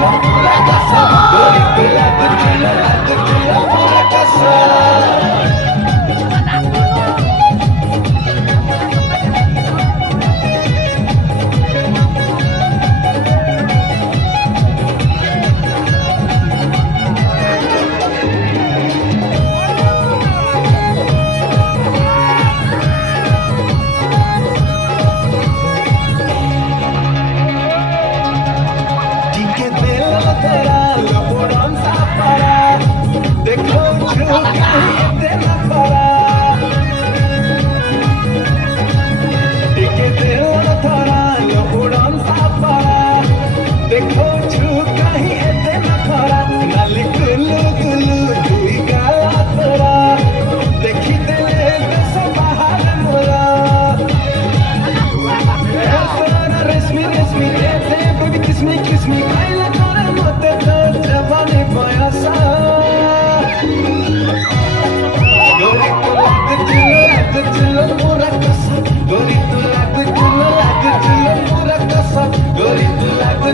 pura casa, gorito lagu chula pura casa. Kiss me, kaila kore mote to jawani payasa. Gorito lagu chula pura casa. Gorito lagu chula pura casa. Gorito lagu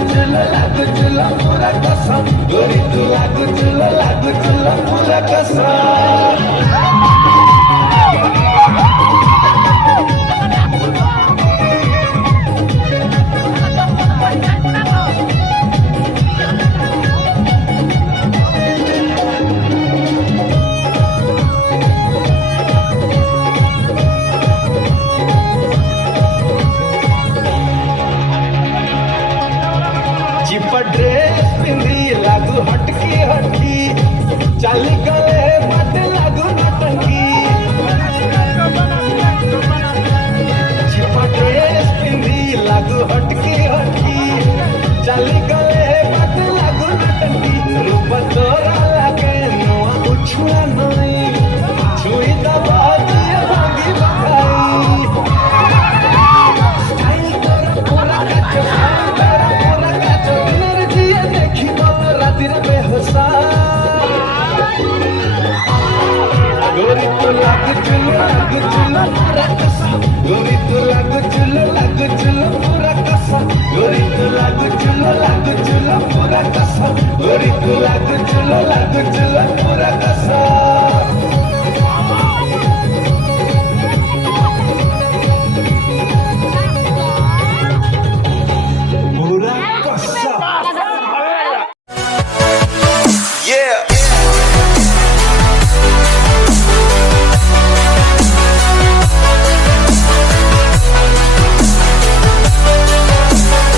chula pura casa. Gorito lagu chula pura casa. Dress पिंदी लागू हटकी हटकी चाली गले मत लागू नटंकी छिपा dress पिंदी लागू हटकी हटकी चाली गले मत लागू नटंकी रूप तोरा लागे नुआ उछुआ नहीं छुई दबा दिए भागी बखाई स्टाइल तोरा पूरा कच्चा gorito lagu chula pura casa. Gorito lagu chula pura casa. Gorito lagu chula pura casa. Gorito lagu chula pura casa.